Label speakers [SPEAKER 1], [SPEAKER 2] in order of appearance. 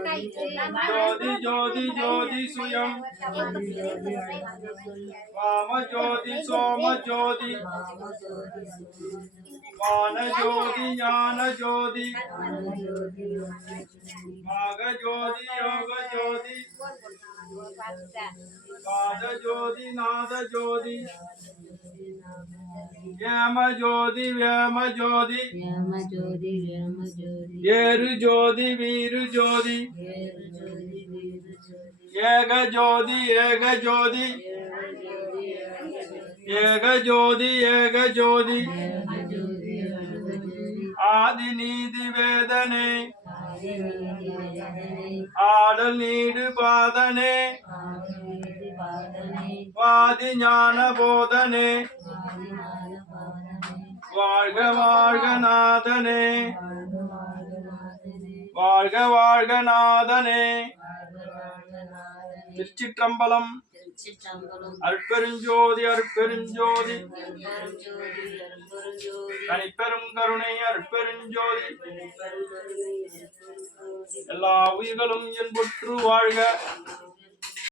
[SPEAKER 1] ज्योति ज्योति ज्योति सुयम वाम ज्योति सोम ज्योति मान ज्योति ज्ञान ज्योति माघ ज्योति योग ज्योति पाद ज्योति नाद ज्योति ஏம ஜோதி வேம ஜோதி
[SPEAKER 2] வேம ஜோதி வேம ஜோதி
[SPEAKER 1] ஏறு ஜோதி வீரு ஜோதி ஏக ஜோதி ஏக ஜோதி ஏக ஜோதி ஏக ஜோதி ஆதி நீதி வேதனே ஆடல் நீடு பாதனே. வாதி ஞான போதனே. வாழ்க வாழ்க நாதனே. வாழ்க வாழ்க நாதனே திருச்சிற்றம்பலம். அருட்பெருஞ்சோதி அருட்பெருஞ்சோதி. தனிப்பெரும் கருணை அருட்பெருஞ்சோதி. எல்லா உயிர்களும் என்புற்று வாழ்க.